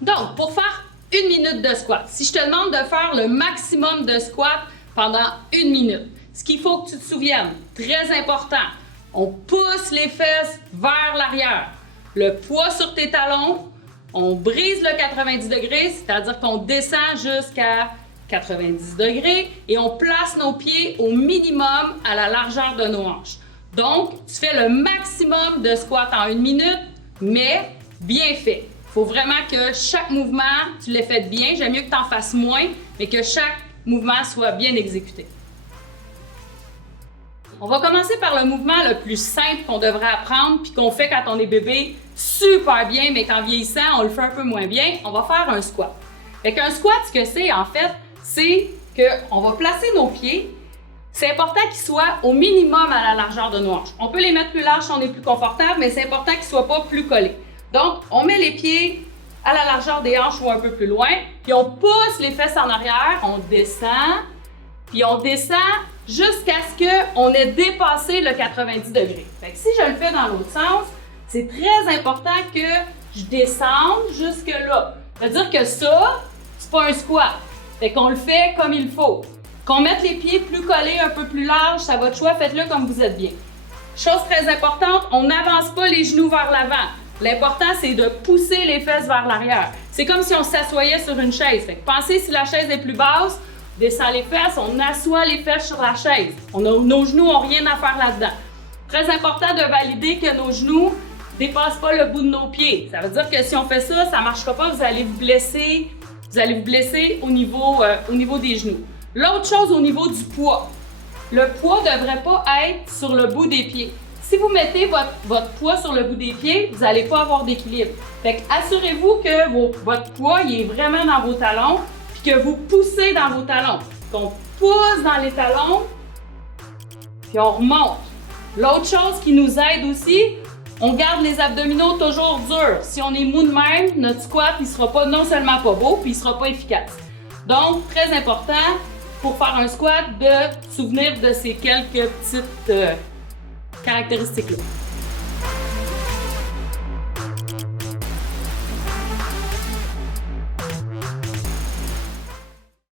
Donc, pour faire 1 minute de squat, si je te demande de faire le maximum de squat pendant 1 minute, ce qu'il faut que tu te souviennes, très important, on pousse les fesses vers l'arrière. Le poids sur tes talons, on brise le 90 degrés, c'est-à-dire qu'on descend jusqu'à 90 degrés et on place nos pieds au minimum à la largeur de nos hanches. Donc, tu fais le maximum de squat en 1 minute, mais bien fait. Il faut vraiment que chaque mouvement, tu l'aies fait bien. J'aime mieux que tu en fasses moins, mais que chaque mouvement soit bien exécuté. On va commencer par le mouvement le plus simple qu'on devrait apprendre puis qu'on fait quand on est bébé super bien, mais qu'en vieillissant, on le fait un peu moins bien. On va faire un squat. Fait qu'un squat, ce que c'est en fait, c'est qu'on va placer nos pieds. C'est important qu'ils soient au minimum à la largeur de nos hanches. On peut les mettre plus larges si on est plus confortable, mais c'est important qu'ils ne soient pas plus collés. Donc, on met les pieds à la largeur des hanches ou un peu plus loin, puis on pousse les fesses en arrière, on descend, puis on descend jusqu'à ce qu'on ait dépassé le 90 degrés. Fait que si je le fais dans l'autre sens, c'est très important que je descende jusque là. Ça veut dire que ça, c'est pas un squat. Fait qu'on le fait comme il faut. Qu'on mette les pieds plus collés, un peu plus larges, ça va de choix, faites-le comme vous êtes bien. Chose très importante, on n'avance pas les genoux vers l'avant. L'important, c'est de pousser les fesses vers l'arrière. C'est comme si on s'assoyait sur une chaise. Fait que pensez, si la chaise est plus basse, descend les fesses, on assoit les fesses sur la chaise. Nos genoux n'ont rien à faire là-dedans. Très important de valider que nos genoux ne dépassent pas le bout de nos pieds. Ça veut dire que si on fait ça, ça ne marchera pas, vous allez vous blesser. Vous allez vous blesser au niveau des genoux. L'autre chose au niveau du poids. Le poids ne devrait pas être sur le bout des pieds. Si vous mettez votre poids sur le bout des pieds, vous n'allez pas avoir d'équilibre. Fait que assurez-vous que votre poids il est vraiment dans vos talons puis que vous poussez dans vos talons. Qu'on pousse dans les talons puis on remonte. L'autre chose qui nous aide aussi, on garde les abdominaux toujours durs. Si on est mou de même, notre squat il sera pas non seulement pas beau puis il sera pas efficace. Donc, très important pour faire un squat de se souvenir de ces quelques petites caractéristiques-là.